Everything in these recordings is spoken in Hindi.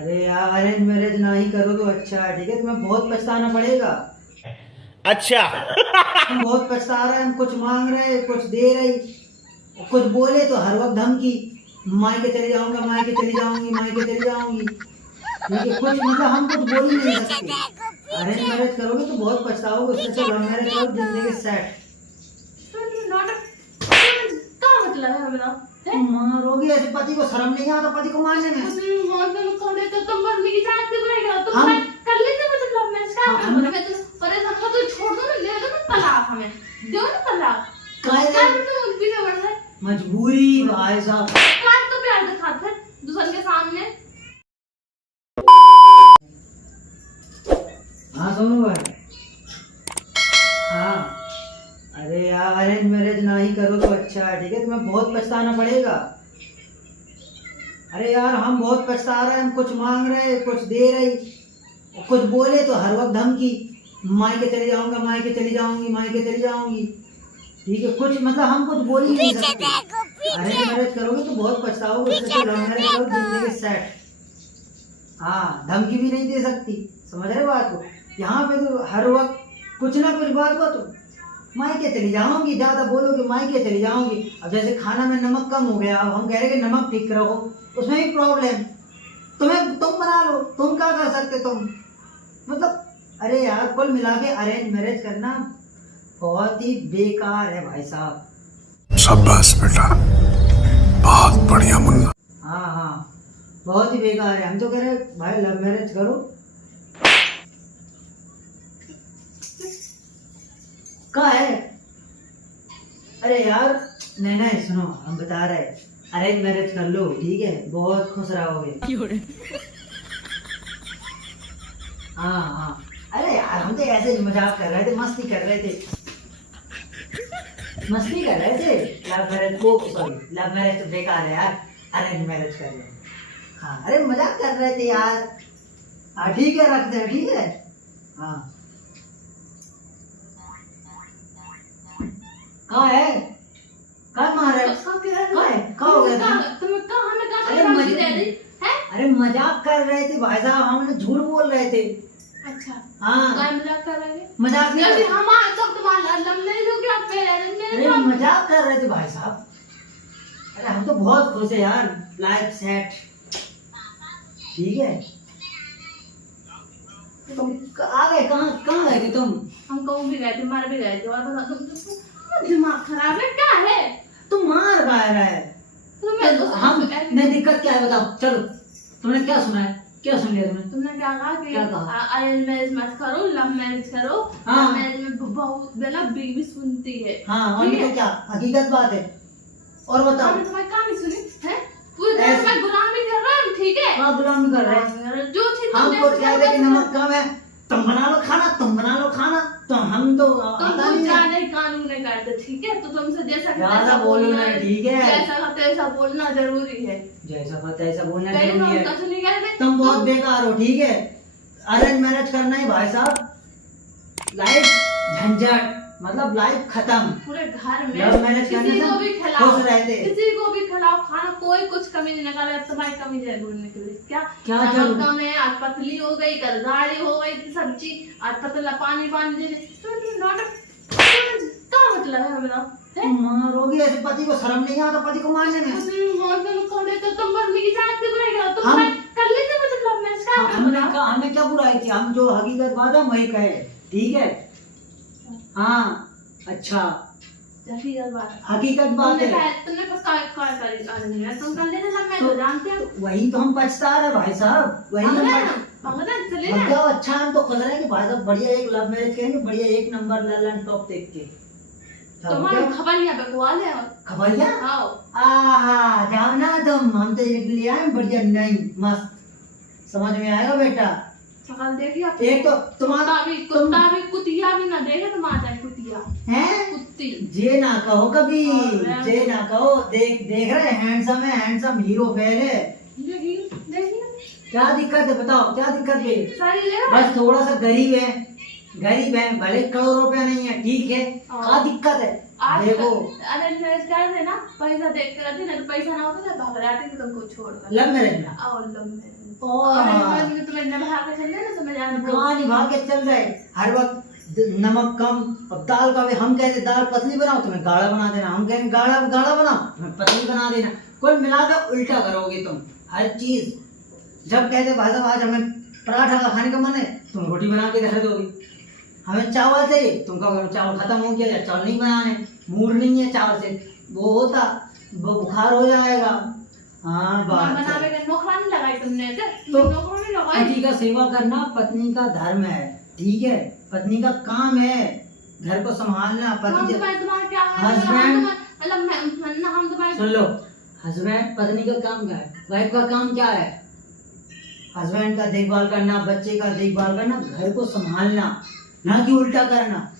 अरे यार अरेंज मैरिज ना ही करो तो अच्छा है, ठीक है। तुम्हें बहुत पछताना पड़ेगा। अच्छा। हम बहुत पछता रहे हैं, हम कुछ मांग रहे कुछ दे रही, कुछ बोले तो हर वक्त धमकी, मायके चले जाऊंगा, मायके चली जाऊंगी, मायके चली जाऊंगी। ठीक है, कुछ मतलब हम कुछ बोल ही नहीं सकते। अरेंज मैरिज करोगे तो बहुत पछताओगे, उससे अच्छा लव मैरिज करो, जिंदगी सेट। मतलब है बताओ। मारोगी ऐसे पति को, शर्म नहीं आता पति को मारने में। तो तुम मम्मी की साथ क्यों बुलाएगा? तुम हम कर लेते मतलब लव मैरिज का। मैं तो परेशान हूं, तो छोड़ दो ना, ले दो ना तलाक, हमें दो ना तलाक। क्या तुम पीछे बढ़ रहे? मजबूरी भाई साहब। प्यार तो प्यार दिखाते हैं दूसरे के सामने। हाँ सुनो भाई। हाँ अरे यार अरेंज मैरिज ना ही करो तो अच्छा है, ठीक है। तुम्हें बहुत पछताना पड़ेगा। अरे यार हम बहुत पछता रहे हैं, हम कुछ मांग रहे कुछ दे रही, कुछ बोले तो हर वक्त धमकी, मायके चले जाऊंगा, मायके चली जाऊंगी, मायके चली जाऊंगी। ठीक है, कुछ मतलब हम कुछ बोल ही नहीं सकते। अरेंज मैरिज करोगे तो बहुत पछताओगे, उससे अच्छा लव मैरिज करो, जिंदगी सेट। हाँ धमकी भी नहीं दे सकती, समझ रहे बात को। यहाँ पे तो हर वक्त कुछ ना कुछ बात हो तो मायके चली जाऊंगी, ज्यादा बोलोगे मायके चली जाऊंगी। अब जैसे खाना में नमक कम हो गया, अब हम कह रहे कि नमक ठीक रहो, उसमें भी प्रॉब्लम। तुम बना लो, तुम क्या कर सकते तुम, मतलब। अरे यार कुल मिला के अरेंज मैरिज करना बहुत ही बेकार है भाई साहब। शाबाश बेटा, बहुत बढ़िया मुन्ना। हाँ हाँ बहुत ही बेकार है। हम तो कह रहे भाई लव मैरिज करो। क्या है? अरे यार नहीं नहीं सुनो, हम बता रहे अरेंज मैरिज कर लो, ठीक है, बहुत खुश रहोगे। हाँ हाँ अरे यार हम तो ऐसे ही मजाक कर रहे थे, मस्ती कर रहे थे, मस्ती कर रहे थे। लव मैरिज को सॉरी, लव मैरिज तो बेकार है यार, अरेंज मैरिज कर लो। हाँ अरे मजाक कर रहे थे यार। हाँ ठीक है रखते हैं, ठीक है। हाँ कहाँ है? कहाँ मार रहे? कहाँ है? कहाँ हो गया? तुम्हें कहाँ हमें कहाँ अरे से मजाक- दे रही है? अरे मजाक कर रहे थे भाई साहब, हमने झूठ बोल रहे थे। अच्छा हाँ काय मजाक कर रहे थे? मजाक नहीं या फिर कर- हम आज तक तुम्हारा लव मैरिज हो गया, फिर अरेंज मैरिज अरे हो? मजाक कर रहे थे भाई साहब। अरे हम तो बहुत खुश है यार, लाइफ सेट, ठीक है। तुम आ गए? कहाँ कहाँ गए थे तुम? हम कहूँ भी गए थे, मार भी गए थे, और बता तुम दिमाग खराब है क्या है? तुम मार गा रहा है। तुम्हें तो हम नहीं, दिक्कत क्या है बताओ। चलो तुमने क्या सुना है, क्या सुन लिया तुमने? तुमने क्या कहा कि क्या कहा? अरेंज मैरिज मत करो, लव मैरिज करो। हाँ। लव मैरिज में बहुत बेला बीवी सुनती है। हाँ और ठीक नहीं है? तो क्या, हकीकत बात है। और बताओ। हमने तुम्हारी कहानी सुनी है? पूरी तरह ऐसे- मैं गुलामी कर रहा हूँ, ठीक है? हाँ गुलामी कर रहे हैं। जो चीज हम तुम को जैसे क्या है कि नमक कम है, तुम बना लो खाना, तुम बना लो खाना, तो हम तो तुम आता कुछ नहीं है। ज्यादा ही कानून नहीं करते, ठीक है? तो तुमसे जैसा ज्यादा बोलो ना, ठीक है। जैसा का तैसा बोलना जरूरी है। जैसा पता है ऐसा बोलना कहीं जरूरी है। कुछ नहीं कहते। तुम बहुत बेकार हो, ठीक है। अरेंज मैरिज करना ही भाई साहब, लाइफ झंझट, मतलब लाइफ खत्म। पूरे घर में लव मैरिज करने किसी से को भी खिलाओ, खुश रहते। किसी को भी खिलाओ खाना, कोई कुछ कमी नहीं निकाले। तुम्हारी कमी जरूर निकली। क्या क्या नमक जरूर? कम है, आज पतली हो गई, कल गाढ़ी हो गई सब्जी, आज पतला पानी पानी दे दे। क्या मतलब है बताओ? मारोगी ऐसे पति को, शर्म नहीं आता पति को मारने में। तो तुम मम्मी की साथ क्यों बुलाएगा? तुम हम- कर लेते मतलब लव मैरिज का। हमने क्या बुराई की, हम जो हकीकत बात है वही कहे, ठीक है। हाँ अच्छा हकीकत बात है। हकीकत बात है, तुमने तुम कर लेते लव मैरिज, जानते हो? वही तो हम पछता रहे भाई साहब, वही हम भगवान चले ना। क्या अच्छा, हम तो खुश रहे कि भाई साहब बढ़िया एक लव मैरिज करेंगे, बढ़िया एक नंबर ललन टॉप देख के। तुम्हारी खबरिया बकवाल है। खबरिया आओ आहा जाओ ना तुम, हम तो एक ले आए बढ़िया, नहीं मस्त, समझ में आएगा बेटा। सकल देखिए, एक तो तुम्हारा कुत्ता भी कुतिया भी ना देखे, तुम आ जाए कुतिया है, कुत्ती। जे ना कहो कभी, और जे ना कहो। देख देख रहे हैंडसम है, हैंडसम हीरो फेल है। देखिए देखिए क्या दिक्कत है बताओ, क्या दिक्कत है? सारी ले बस थोड़ा सा गरीब है, गरीब है, भले करोड़ रुपया नहीं है, ठीक है। क्या दिक्कत है? आज देखो अरेंज मैरिज कर देना, पैसा देख कर देना, तो पैसा ना होता तो भाग जाते थे तुमको छोड़कर। लव मैरिज में और लव मैरिज और तुम्हें निभा के चल रहे ना, तुम्हें जाना कहाँ निभा के चल रहे हर वक्त नमक कम। अब दाल का भी हम कहते दाल पतली बनाओ, तुम्हें गाढ़ा बना देना। हम कहेंगे गाढ़ा गाढ़ा बनाओ, तुम्हें पतली बना देना। कुल मिलाकर उल्टा करोगे तुम हर चीज। जब कहते भाई साहब आज हमें पराठा खाने का मन है, तुम रोटी बना के रख दोगे। हमें चावल चाहिए, तुम कहोगे चावल खत्म हो गया या चावल नहीं बनाने, मूड नहीं है चावल से, वो होता वो बुखार हो जाएगा। हाँ बात बनावे के नौकरा नहीं लगाई तुमने से, तो नौकरा नहीं लगाई। पति का सेवा करना पत्नी का धर्म है, ठीक है, पत्नी का काम है घर को संभालना। पति तुम्हारा क्या हस्बैंड मतलब हम तुम्हारे सुन लो, हस्बैंड पत्नी का काम क्या है, वाइफ का काम क्या है? हस्बैंड का देखभाल करना, बच्चे का देखभाल करना, घर को संभालना, ना कि उल्टा करना।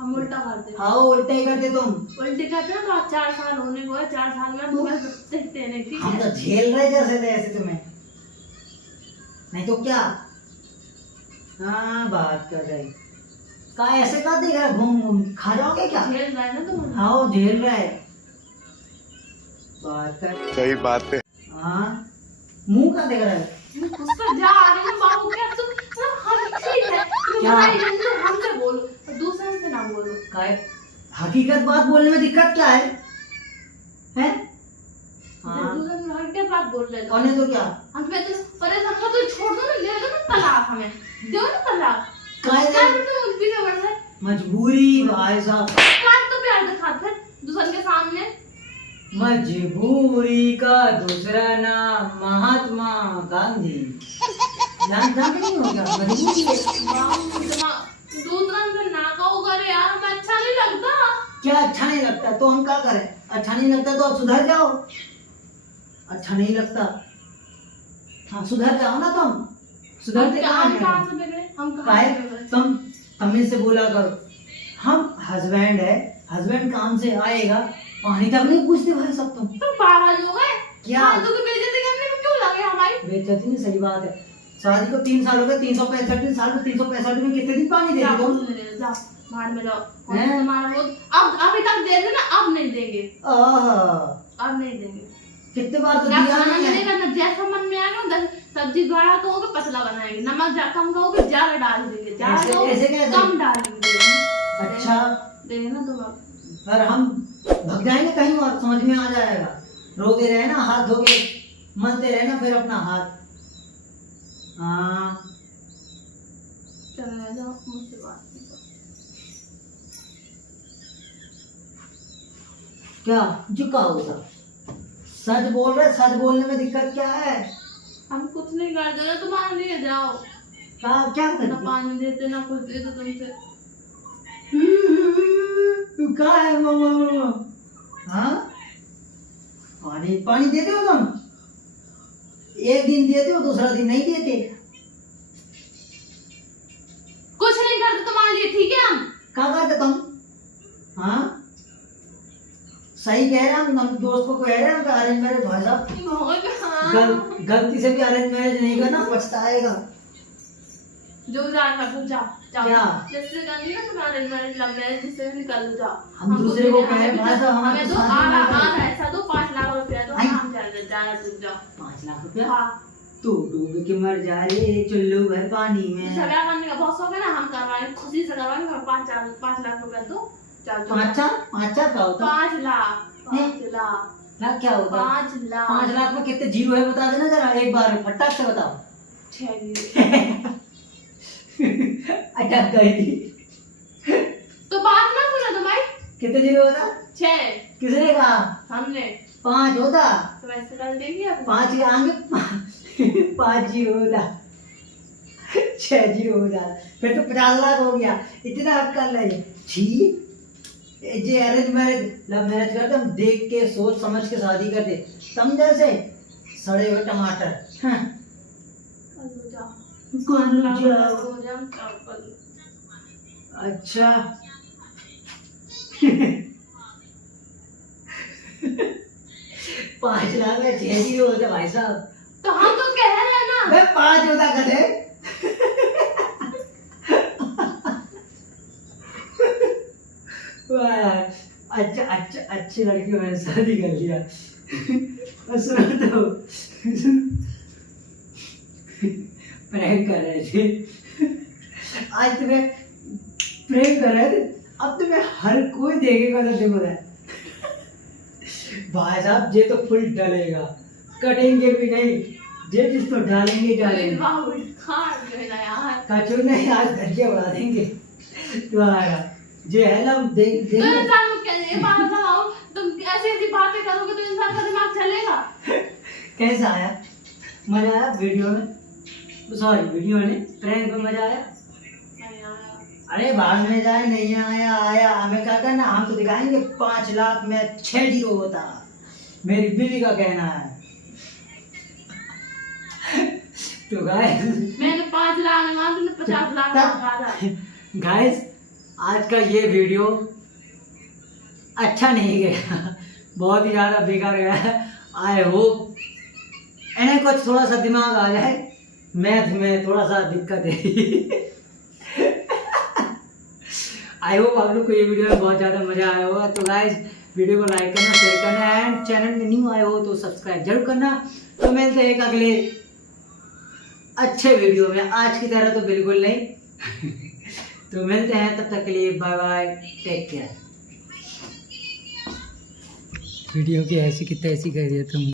हम उल्टा करते हैं। हाँ उल्टा ही करते तुम। उल्टी करते हैं तो आज 4 साल होने को है, 4 साल में तुम्हें देखते हैं ठीक हम है। तो झेल रहे जैसे थे ऐसे तुम्हें, नहीं तो क्या। हाँ बात कर रही का ऐसे का देख रहा, घूम घूम खा जाओगे क्या? झेल रहा है ना तुम। हाँ वो झेल रहा है। बात कर सही बात है। हाँ मुंह का देख रहा है। गुस्सा जा रही है बाबू क्या तुम हम ठीक है तुम क्या? भाई जल्दी हमसे बोलो, दूसरे से ना बोलो। काय हकीकत बात बोलने में दिक्कत क्या है? हैं? हाँ दूसरे से हकीकत बात बोल रहे और नहीं तो क्या? हम तुम्हें तो परेशान हो तो छोड़ दो ना, ले दो ना तलाक, हमें दो ना तलाक। काय क्या तुम पीछे बढ़ रहे? मजबूरी भाई साहब, बात तो प्यार दिखाते हैं दूसरे के सामने। मजबूरी का दूसरा नाम महात्मा गांधी। जानते नहीं हो क्या मजबूरी है? दूसरा से ना कहो करे यार, हमें अच्छा नहीं लगता। क्या अच्छा नहीं लगता तो हम क्या करें? अच्छा नहीं लगता तो आप सुधर जाओ। अच्छा नहीं लगता, हाँ सुधर जाओ ना तुम। सुधरते कहाँ हैं कहाँ तुम? से बिगड़े? हम कहाँ काहे से बिगड़े? तुम तमीज से बोला करो। हम हस्बैंड है, हस्बैंड काम से आएगा, पानी तक नहीं पूछते भाई सब तुम। तुम पागल हो गए क्या? फालतू की बेइज्जती करने में क्यों लगे हमारी? बेइज्जती नहीं, सही बात है। शादी को 3 साल हो गए, 365 साल में 365 में कितने दिन पानी दे जाओ तुम? जाओ बाहर में जाओ। हैं? तुम्हारा वो अब अभी तक दे देना, अब नहीं देंगे, आह अब नहीं देंगे। कितने बार तो ना दिया खाना नहीं है। मिलेगा ना, जैसा मन में आएगा ना, सब्जी गाढ़ा कहोगे पतला बनाएंगे, नमक कम कहोगे ज्यादा डाल देंगे, ज्यादा ऐसे कहोगे कैसे? कम डालेंगे। अच्छा देना तुम अब। पर हम भग जाएंगे कहीं और, समझ में आ जाएगा। रोते रहे ना, हाथ धो के मलते रहे ना फिर अपना हाथ। हाँ चले जाओ, मुझसे बात नहीं करो। क्या झुका होगा? सच बोल रहे, सच बोलने में दिक्कत क्या है? हम कुछ नहीं कर देना तुम्हारे लिए, जाओ। क्या क्या ना करते? पानी देते ना कुछ देते तुमसे। क्या है मामा? हाँ पानी पानी देते हो तुम? एक दिन देते हो, दूसरा दिन नहीं देते। कुछ नहीं करते तुम्हारे लिए, ठीक है? हम क्या करते तुम? हाँ सही कह रहे हैं हम दोस्त को कह रहे हैं कि अरेंज मैरिज भाई साहब गलती से भी अरेंज मैरिज नहीं करना, पछताएगा। जो जाना तो जाओ जाओ। क्या? जैसे करनी ना तुम्हारे मैरिज लव मैरिज, जिससे निकल जाओ। हम दूसरे को कह रहे हैं हमें भाई साहब हमारे हमें तो शादी नहीं आ करें। ऐसा तो 5 लाख रुपया तो आई। हम चल जाना तुम जाओ। 5 लाख रुपया? हाँ तू डूब के मर जा रे चुल्लू भर पानी में। झगड़ा करने का बहुत शौक है ना, हम करवाएंगे खुशी से करवाएंगे। 5 लाख रुपया तो चल जाओ। 5 क्या होता? 5 लाख 5 लाख लाख क्या होता? 5 लाख 5 लाख में कितने जीरो है बता देना जरा एक बार में, फटाक से बताओ। 6 अटक गई थी। तो बात ना सुना तुम्हारी। कितने जीरो होता? 6 किसने कहा? हमने 5 होता। तो वैसे कर देंगे अब। 5 के आगे 5 जीरो होता, 6 जीरो हो जाता, फिर तो 50 लाख हो गया। इतना अक्कल नहीं छी। जे अरेंज मैरिज लव मैरिज करते हम देख के सोच समझ के शादी करते, तुम जैसे सड़े हुए टमाटर। हाँ। कल जाओ कल जाओ। हो जाओ कल। अच्छा 5 लाख में 6 जीरो होता भाई साहब। तो हम तो कह रहे हैं ना। मैं 5 होता कदे। अच्छा अच्छा अच्छी लड़की को मैंने शादी कर लिया। सुनो तो प्रैंक कर रहे थे। आज तुम्हें प्रैंक कर रहे थे, अब तुम्हें हर कोई देखेगा तो देखो रहा है। भाई साहब ये तो फुल डलेगा, कटेंगे भी नहीं, ये जिस तो डालेंगे डालेंगे। कचू नहीं, आज धज्जे बढ़ा देंगे तुम्हारा। जो है ना देख तो इंसान को क्या बात आओ, तुम ऐसी ऐसी बातें करोगे तो इंसान का दिमाग चलेगा। कैसा आया? मजा आया वीडियो में? सॉरी वीडियो में, प्रैंक में मजा आया? अरे बाद में जाए नहीं आया, आया हमें क्या करना, हम तो दिखाएंगे 5 लाख में 6 जीरो होता, मेरी बीवी का कहना है। तो गाइस मैंने 5 लाख मार, तुमने 50 लाख मारा। गाइस आज का ये वीडियो अच्छा नहीं गया, बहुत ही ज़्यादा बेकार गया है। आई होप इन्हें कुछ थोड़ा सा दिमाग आ जाए, मैथ में थोड़ा सा दिक्कत है। आई होप आप लोग को ये वीडियो में बहुत ज़्यादा मज़ा आया होगा। तो गाइस वीडियो को लाइक करना, शेयर करना एंड चैनल में न्यू आए हो तो सब्सक्राइब जरूर करना। तो मिलते हैं एक अगले अच्छे वीडियो में, आज की तरह तो बिल्कुल नहीं। तो मिलते हैं, तब तक के लिए bye bye, take care. Video की ऐसी की तैसी कर दिया तुम।